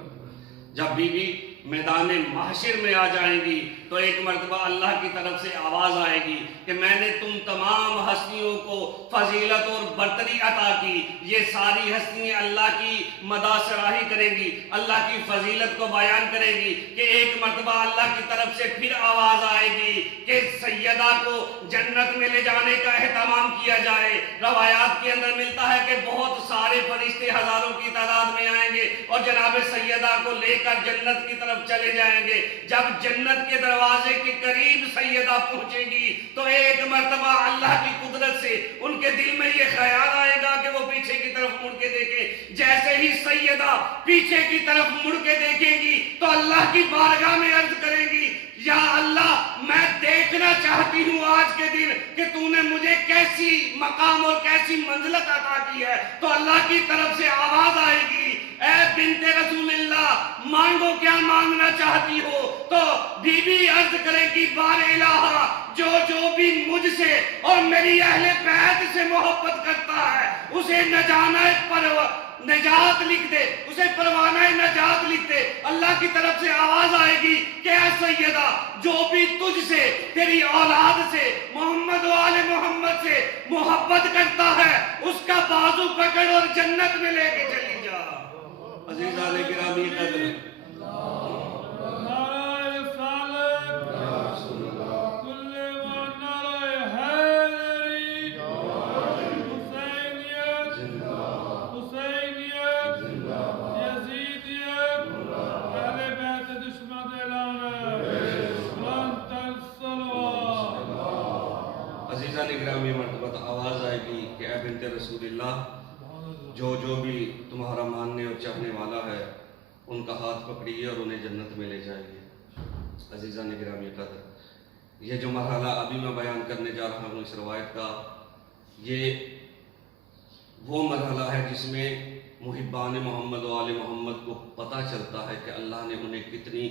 جب بیوی میدان محشر میں آ جائیں گی تو ایک مرتبہ اللہ کی طرف سے آواز آئے گی کہ میں نے تم تمام ہستیوں کو فضیلت اور برتری عطا کی۔ یہ ساری ہستیاں اللہ کی مدح سراہی کریں گی، اللہ کی فضیلت کو بیان کریں گی کہ ایک مرتبہ اللہ کی طرف سے پھر آواز آئے گی کہ سیدہ کو جنت میں لے جانے کا اہتمام کیا جائے۔ روایات کے اندر ملتا ہے کہ بہت سارے فرشتے ہزاروں کی تعداد میں آئیں گے اور جناب سیدہ کو لے کر جنت کی طرف چلے جائیں گے۔ جب جنت کے دروازے کے قریب سیدہ پہنچے گی تو ایک مرتبہ اللہ کی قدرت سے ان کے دل میں یہ خیال آئے گا کہ وہ پیچھے کی طرف مڑ کے دیکھیں۔ جیسے ہی سیدہ پیچھے کی طرف مڑ کے دیکھیں گی تو اللہ کی بارگاہ میں عرض کریں گی یا اللہ میں دیکھنا چاہتی ہوں آج کے دن کہ تو نے مجھے کیسی مقام اور کیسی منزلت عطا کی ہے۔ تو اللہ کی طرف سے آواز آئے گی اے بنت رسول اللہ مانگو کیا مانگنا چاہتی ہو؟ تو بی بی عرض کرے گی بار الہ جو بھی مجھ سے اور میری اہل بیت سے محبت کرتا ہے اسے نجات لکھ دے، اسے پروانہ نجات لکھ دے۔ اللہ کی طرف سے آواز آئے گی کہ اے سیدہ، جو بھی تجھ سے، تیری اولاد سے، محمد و آل محمد سے محبت کرتا ہے اس کا بازو پکڑ اور جنت میں لے کے چلی جا۔ عزیزان گرامی قدر، گرامی مرتبہ آواز آئے گی کہ اے بنت رسول اللہ، جو بھی تمہارا ماننے اور چاہنے والا ہے ان کا ہاتھ پکڑیے اور انہیں جنت میں لے جائیے۔ عزیزان گرامی قدر، یہ جو مرحلہ ابھی میں بیان کرنے جا رہا ہوں اس روایت کا، یہ وہ مرحلہ ہے جس میں محبان محمد و آل محمد کو پتہ چلتا ہے کہ اللہ نے انہیں کتنی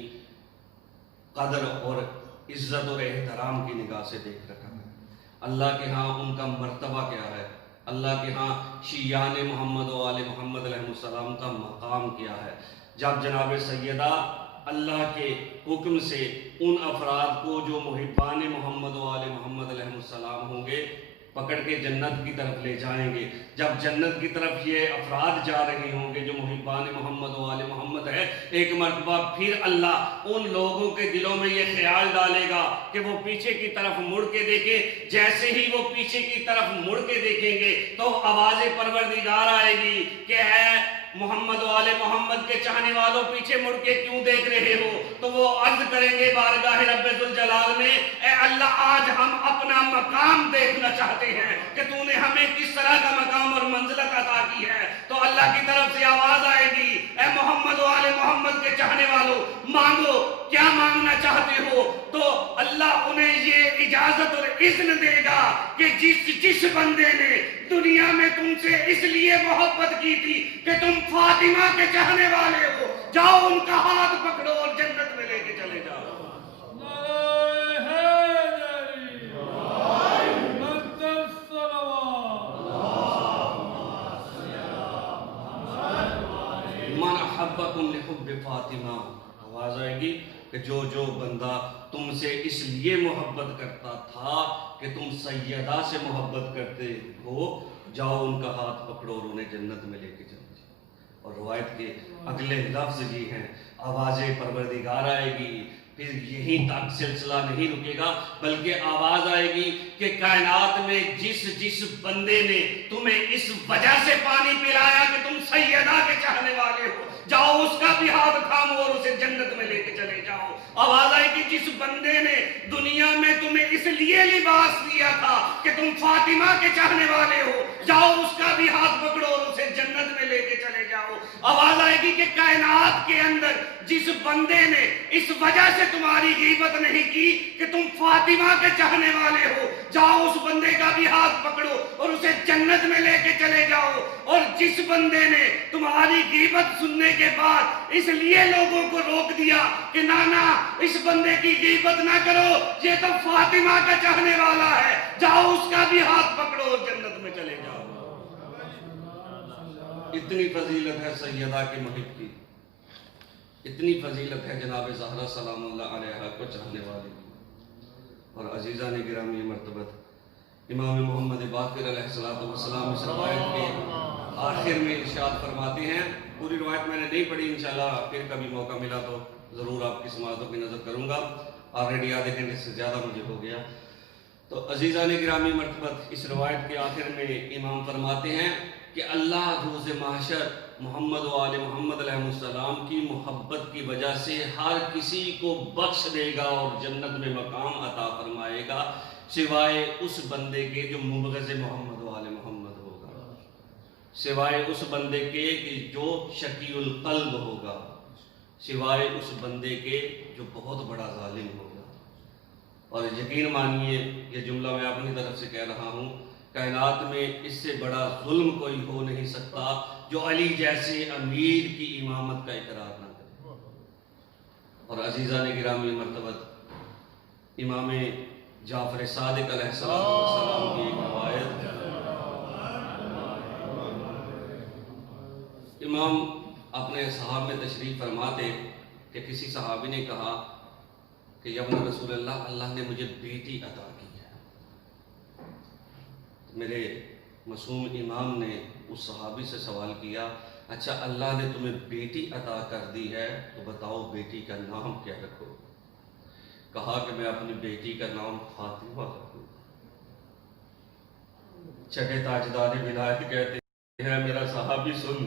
قدر اور عزت اور احترام کی نگاہ سے دیکھ رکھا ہے۔ اللہ کے ہاں ان کا مرتبہ کیا ہے، اللہ کے ہاں شیعان محمد و آل محمد علیہ السلام کا مقام کیا ہے۔ جب جناب سیدہ اللہ کے حکم سے ان افراد کو جو محبان محمد و آل محمد علیہ السلام ہوں گے پکڑ کے جنت کی طرف لے جائیں گے، جب جنت کی طرف یہ افراد جا رہے ہوں گے جو محبان محمد و آل محمد ہے، ایک مرتبہ پھر اللہ ان لوگوں کے دلوں میں یہ خیال ڈالے گا کہ وہ پیچھے کی طرف مڑ کے دیکھیں۔ جیسے ہی وہ پیچھے کی طرف مڑ کے دیکھیں گے تو آواز پروردگار آئے گی کہ اے محمد و آل محمد کے چاہنے والوں، پیچھے مڑ کے کیوں دیکھ رہے ہو؟ تو وہ عرض کریں گے بارگاہ رب ذوالجلال میں، اے اللہ، آج ہم اپنا مقام دیکھنا چاہتے ہیں کہ تو نے ہمیں کس طرح کا مقام اور منزلت عطا کی ہے۔ تو اللہ کی طرف سے آواز آئے گی، اے محمد و آل محمد کے چاہنے والوں، مانگو، کیا مانگنا چاہتے ہو؟ تو اللہ انہیں یہ اجازت اور اذن دے گا کہ جس بندے نے دنیا میں تم سے اس لیے محبت کی تھی کہ تم فاطمہ کے چاہنے والے ہو، جاؤ ان کا ہاتھ پکڑو اور جنت میں لے کے چلے جاؤ۔ من احبکم لحب فاطمہ، آواز آئے گی کہ جو بندہ تم سے اس لیے محبت کرتا تھا کہ تم سیدہ سے محبت کرتے ہو، جاؤ ان کا ہاتھ پکڑو اور انہیں جنت میں لے کے چلو۔ اور روایت کے اگلے لفظ یہ ہیں، آواز پروردگار آئے گی، پھر یہیں تک سلسلہ نہیں رکے گا، بلکہ آواز آئے گی کہ کائنات میں جس بندے نے تمہیں اس وجہ سے پانی پلایا کہ تم سیدہ کے چاہنے والے ہو، جاؤ اس کا بھی ہاتھ تھامو اور اسے جنت میں لے کے چلے جاؤ۔ آواز آئے گی جس بندے نے دنیا میں تمہیں اس لیے لباس دیا تھا کہ تم فاطمہ کے چاہنے والے ہو، جاؤ اس کا بھی ہاتھ پکڑو اور اسے جنت میں لے کے چلے جاؤ۔ آواز آئے گی کہ کائنات کے اندر جس بندے نے اس وجہ سے تمہاری غیبت نہیں کی کہ تم فاطمہ کے چاہنے والے ہو، جاؤ اس بندے کا بھی ہاتھ پکڑو اور اسے جنت میں لے کے چلے جاؤ۔ اور جس بندے نے تمہاری غیبت سننے کے بعد اس لیے لوگوں کو روک دیا کہ نانا اس بندے کی غیبت نہ کرو، یہ تو فاطمہ کا چاہنے والا ہے، جاؤ اس کا بھی ہاتھ پکڑو اور جنت میں چلے جاؤ۔ اتنی فضیلت ہے سیدہ کے محب کی، اتنی فضیلت ہے جناب زہرا سلام اللہ علیہا کو چاہنے والی۔ اور عزیزان گرامی مرتبت، امام محمد باقر علیہ السلام اس روایت کے آخر میں ارشاد فرماتے ہیں، پوری روایت میں نے نہیں پڑھی، انشاءاللہ پھر کبھی موقع ملا تو ضرور آپ کی سماعتوں کی نظر کروں گا، آلریڈی آدھے گھنٹے سے زیادہ مجھے ہو گیا۔ تو عزیزان گرامی مرتبت، اس روایت کے آخر میں امام فرماتے ہیں کہ اللہ روز محشر محمد و آل محمد علیہ السلام کی محبت کی وجہ سے ہر کسی کو بخش دے گا اور جنت میں مقام عطا فرمائے گا، سوائے اس بندے کے جو مبغض محمد و آل محمد ہوگا، سوائے اس بندے کے کہ جو شقی القلب ہوگا، سوائے اس بندے کے جو بہت بڑا ظالم ہوگا۔ اور یقین مانیے یہ جملہ میں اپنی طرف سے کہہ رہا ہوں، کائنات میں اس سے بڑا ظلم کوئی ہو نہیں سکتا جو علی جیسے امیر کی امامت کا اقرار نہ کرے۔ اور عزیزان گرامی مرتبت، امام جعفر صادق علیہ السلام کی ایک روایت، امام اپنے اصحاب میں تشریف فرماتے کہ کسی صحابی نے کہا کہ یا ابن رسول اللہ، اللہ نے مجھے بیٹی عطا کی ہے۔ میرے معصوم امام نے اس صحابی سے سوال کیا، اچھا اللہ نے تمہیں بیٹی عطا کر دی ہے تو بتاؤ بیٹی کا نام کیا رکھو؟ کہا کہ میں اپنی بیٹی کا نام فاطمہ رکھوں۔ چھٹے تاجدار ولایت کہتے ہیں، میرا صحابی سن،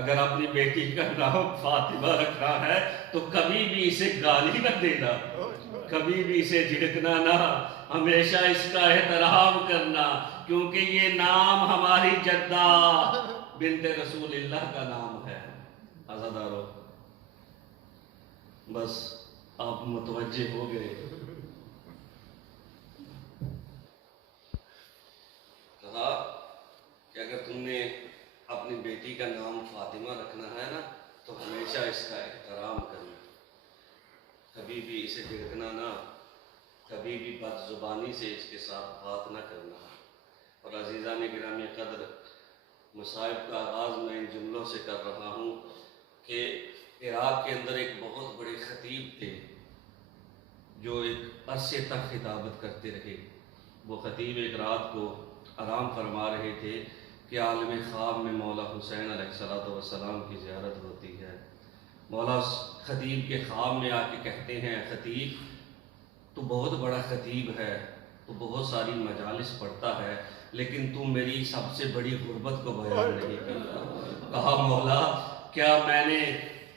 اگر اپنی بیٹی کا نام فاطمہ رکھنا ہے تو کبھی بھی اسے گالی نہ دینا، کبھی بھی اسے جھڑکنا نہ، ہمیشہ اس کا احترام کرنا، کیونکہ یہ نام ہماری جدہ بنت رسول اللہ کا نام ہے۔ عزادارو، بس آپ متوجہ ہو گئے۔ کہا کہ اگر تم نے اپنی بیٹی کا نام فاطمہ رکھنا ہے نا تو ہمیشہ اس کا احترام کرنا، کبھی بھی اسے جھڑکنا نہ، کبھی بھی بد زبانی سے اس کے ساتھ بات نہ کرنا۔ اور عزیزان گرامی قدر، مصائب کا آغاز میں ان جملوں سے کر رہا ہوں کہ عراق کے اندر ایک بہت بڑے خطیب تھے جو ایک عرصے تک خطابت کرتے رہے۔ وہ خطیب ایک رات کو آرام فرما رہے تھے کہ عالم خواب میں مولا حسین علیہ السلام کی زیارت ہوتی ہے۔ مولا خطیب کے خواب میں آ کے کہتے ہیں، خطیب تو بہت بڑا خطیب ہے، تو بہت ساری مجالس پڑھتا ہے، لیکن تم میری سب سے بڑی غربت کو بیان نہیں کرتا۔ کہا مولا، کیا میں نے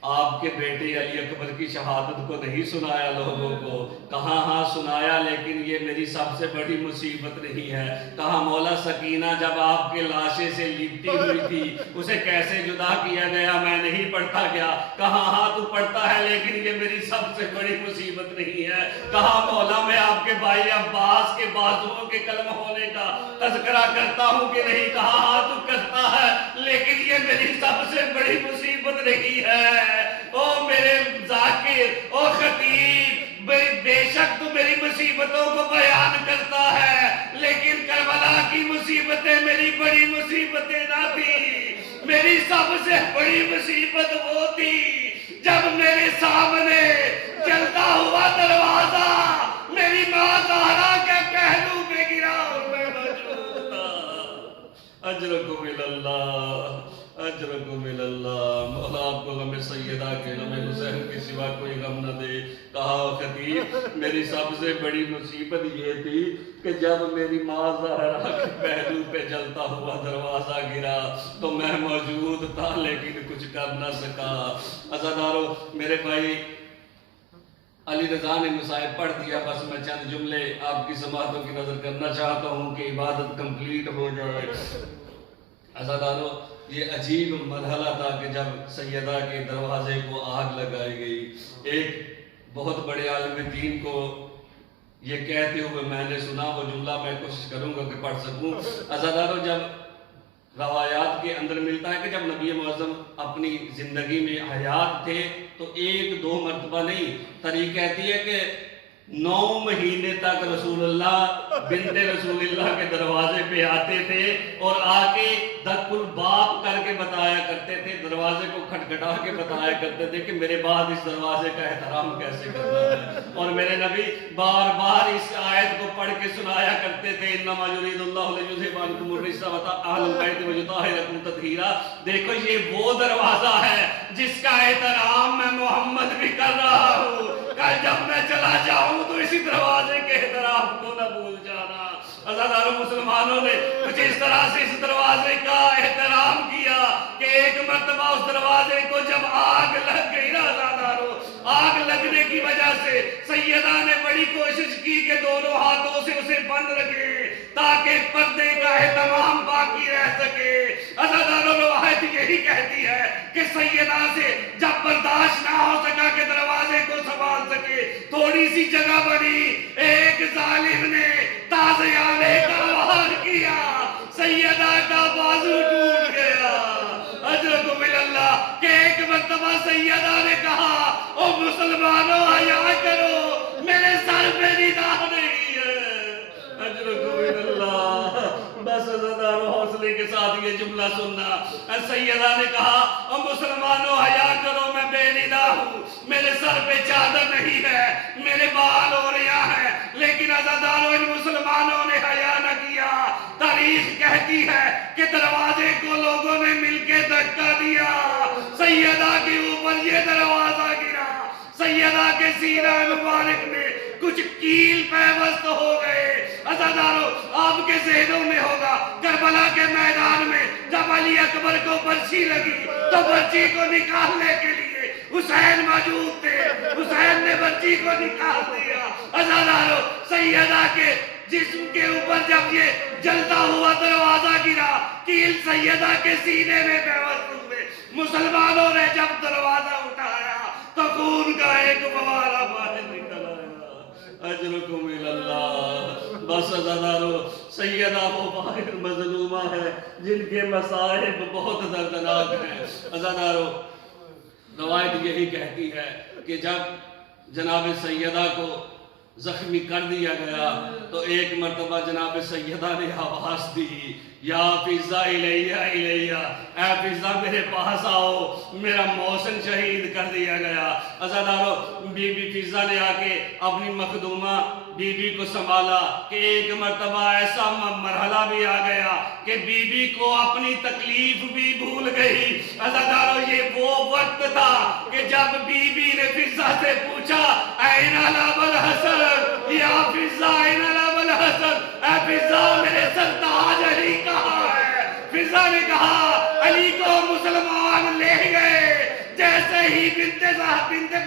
آپ کے بیٹے علی اکبر کی شہادت کو نہیں سنایا لوگوں کو؟ کہا ہاں سنایا، لیکن یہ میری سب سے بڑی مصیبت نہیں ہے۔ کہا مولا، سکینہ جب آپ کے لاشے سے لپٹی ہوئی تھی اسے کیسے جدا کیا گیا؟ میں نہیں پڑھتا گیا۔ کہا ہاں تو پڑھتا ہے، لیکن یہ میری سب سے بڑی مصیبت نہیں ہے۔ کہا مولا، میں آپ کے بھائی عباس کے بازوؤں کے قلم ہونے کا تذکرہ کرتا ہوں کہ نہیں؟ کہا ہاں تو کرتا ہے، لیکن یہ میری سب سے بڑی مصیبت نہیں ہے۔ او میرے ذاکر، او خطیب، بے شک تو میری مصیبتوں کو بیان کرتا ہے، لیکن کربلا کی مصیبتیں میری بڑی مصیبتیں نہ تھی۔ میری سب سے بڑی مصیبت وہ تھی جب میرے سامنے جلتا ہوا دروازہ میری ماں زہرا کے پہلو پہ گرا اور میں موجود تھا۔ اجرکم اللہ، اجرکم اللہ۔ مولا آپ کو غم سیدہ کے غم حسین کے سوا کوئی غم نہ دے۔ کہا خطیب، میری سب سے بڑی مصیبت یہ تھی کہ جب میری ماں زہرا کے پہلو پہ جلتا ہوا دروازہ گرا تو میں موجود تھا، لیکن کچھ کر نہ سکا۔ عزادارو، میرے بھائی علی رضا نے مصائب پڑھ دیا، بس میں چند جملے آپ کی سماعتوں کی نظر کرنا چاہتا ہوں کہ عبادت کمپلیٹ ہو جائے۔ عزادارو، یہ عجیب مرحلہ تھا کہ جب سیدہ کے دروازے کو آگ لگائی گئی۔ ایک بہت بڑے عالم دین کو یہ کہتے ہوئے میں نے سنا، وہ جملہ میں کوشش کروں گا کہ پڑھ سکوں۔ عزادارو، جب روایات کے اندر ملتا ہے کہ جب نبی معظم اپنی زندگی میں حیات تھے تو ایک دو مرتبہ نہیں، تاریخ کہتی ہے کہ 9 مہینے تک رسول اللہ بنت رسول اللہ کے دروازے پہ آتے تھے اور آ کے دق الباب کر کے بتایا کرتے تھے، دروازے کو کھٹکھٹا کے بتایا کرتے تھے کہ میرے بعد اس دروازے کا احترام کیسے کرنا ہے۔ اور میرے نبی بار بار اس آیت کو پڑھ کے سنایا کرتے تھے، انما یرید اللہ لیذھب عنکم الرجس اہل البیت ویطہرکم تطہیرا۔ دیکھو، یہ وہ دروازہ ہے جس کا احترام میں محمد بھی کر رہا ہوں۔ کل جب میں چلا جاؤں تو اسی دروازے کے احترام کو نہ بھول جانا۔ عزادارو، مسلمانوں نے کچھ اس طرح سے اس دروازے کا احترام کیا کہ ایک مرتبہ اس دروازے کو جب آگ لگ گئی نا، عزادارو، آگ لگنے کی وجہ سے سیدہ نے بڑی کوشش کی کہ دونوں ہاتھوں سے اسے بند رکھے تاکہ پردے کا اہتمام باقی رہ سکے۔ عزادارو، روایت یہی کہتی ہے کہ سیدہ سے جب برداشت نہ ہو سکا کہ دروازے کو سنبھال سکے، تھوڑی سی جگہ بنی، ایک ظالم نے تازیانے کا وار کیا، سیدہ کا بازو ٹوٹ گیا۔ اجرکم اللہ کہ ایک مرتبہ سیدہ نے کہا، او مسلمانوں حیا کرو، میرے سر پہ نگاہ نہیں ہے۔ نہ سننا۔ سیدہ نے کہا او مسلمانوں حیا کرو، میں بے ندا ہوں، میرے سر پہ چادر نہیں ہے، میرے بال اوڑیا ہے، لیکن عزادارو ان مسلمانوں نے حیا نہ کیا۔ تاریخ کہتی ہے کہ دروازے کو لوگوں نے مل کے دھکا دیا، سیدہ کے اوپر یہ دروازہ گرا، سیدہ کے سینہ مبارک میں کچھ کیل پیوست ہو گئے۔ عزادارو آپ کے ذہنوں میں ہوگا کربلا کے میدان میں جب علی اکبر کو برچھی لگی تو برچھی کو نکالنے کے لیے حسین موجود تھے، حسین نے برچھی کو نکال دیا۔ عزادارو سیدہ کے جسم کے اوپر جب یہ جلتا ہوا دروازہ گرا، کیل سیدہ کے سینے میں پیوست ہوئے۔ مسلمانوں نے جب دروازہ اٹھایا تو خون کا ایک فوارہ باہر نکل آیا۔ اجرکم الاللہ۔ بس عزادارو سیدہ وہ باہر مظلومہ ہے جن کے مصائب بہت دردناک ہیں۔ عزادارو روایت یہی کہتی ہے کہ جب جناب سیدہ کو زخمی کر دیا گیا تو ایک مرتبہ جناب سیدہ نے آواز دی یا فضہ الیہ الیہ، اے فضہ میرے پاس آؤ، میرا محسن شہید کر دیا گیا۔ عزادارو بی بی فضہ نے آ کے اپنی مخدومہ بی بی کو سنبھالا کہ ایک مرتبہ ایسا مرحلہ بھی آ گیا کہ بی بی کو اپنی تکلیف بھی بھول گئی۔ عزادارو یہ وہ وقت تھا کہ جب بی بی نے فضہ سے پوچھا این علم الحسن یا فضہ این علم الحسن، اے فضہ میرے سرتاج علی کہاں ہے؟ فضہ نے کہا علی کو مسلمان لے گئے۔ جیسے ہی بنت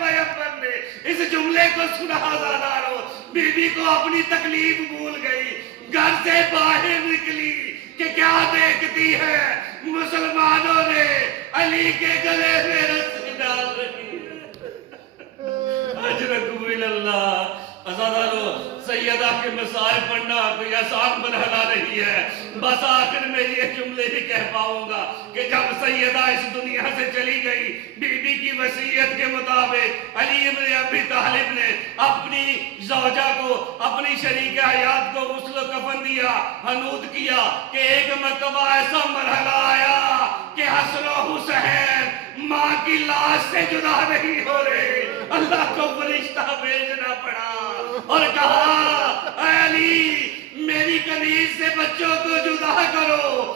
پیغمبر نے اس جملے کو سنا عزادارو بی بی کو اپنی تکلیف بھول گئی، گھر سے باہر نکلی کہ کیا دیکھتی ہے مسلمانوں نے علی کے گلے میں رسی ڈال رکھی ہے۔ اجرکم الاللہ۔ عزادارو سیدہ کے مسائل پڑھنا کوئی آسان مرحلہ نہیں ہے، بس آخر میں یہ جملے ہی کہہ پاؤں گا کہ جب سیدہ اس دنیا سے چلی گئی، بی بی کی وصیت کے مطابق علی ابن ابی طالب نے اپنی زوجہ کو، اپنی شریک حیات کو غسل و کفن دیا، حنوط کیا کہ ایک مرتبہ ایسا مرحلہ آیا کہ حسن و حسین ماں کی لاش سے جدا نہیں ہو رہے، اللہ کو فرشتہ بھیجنا پڑا اور کہا اے علی میری کنیز سے بچوں کو جدا کرو،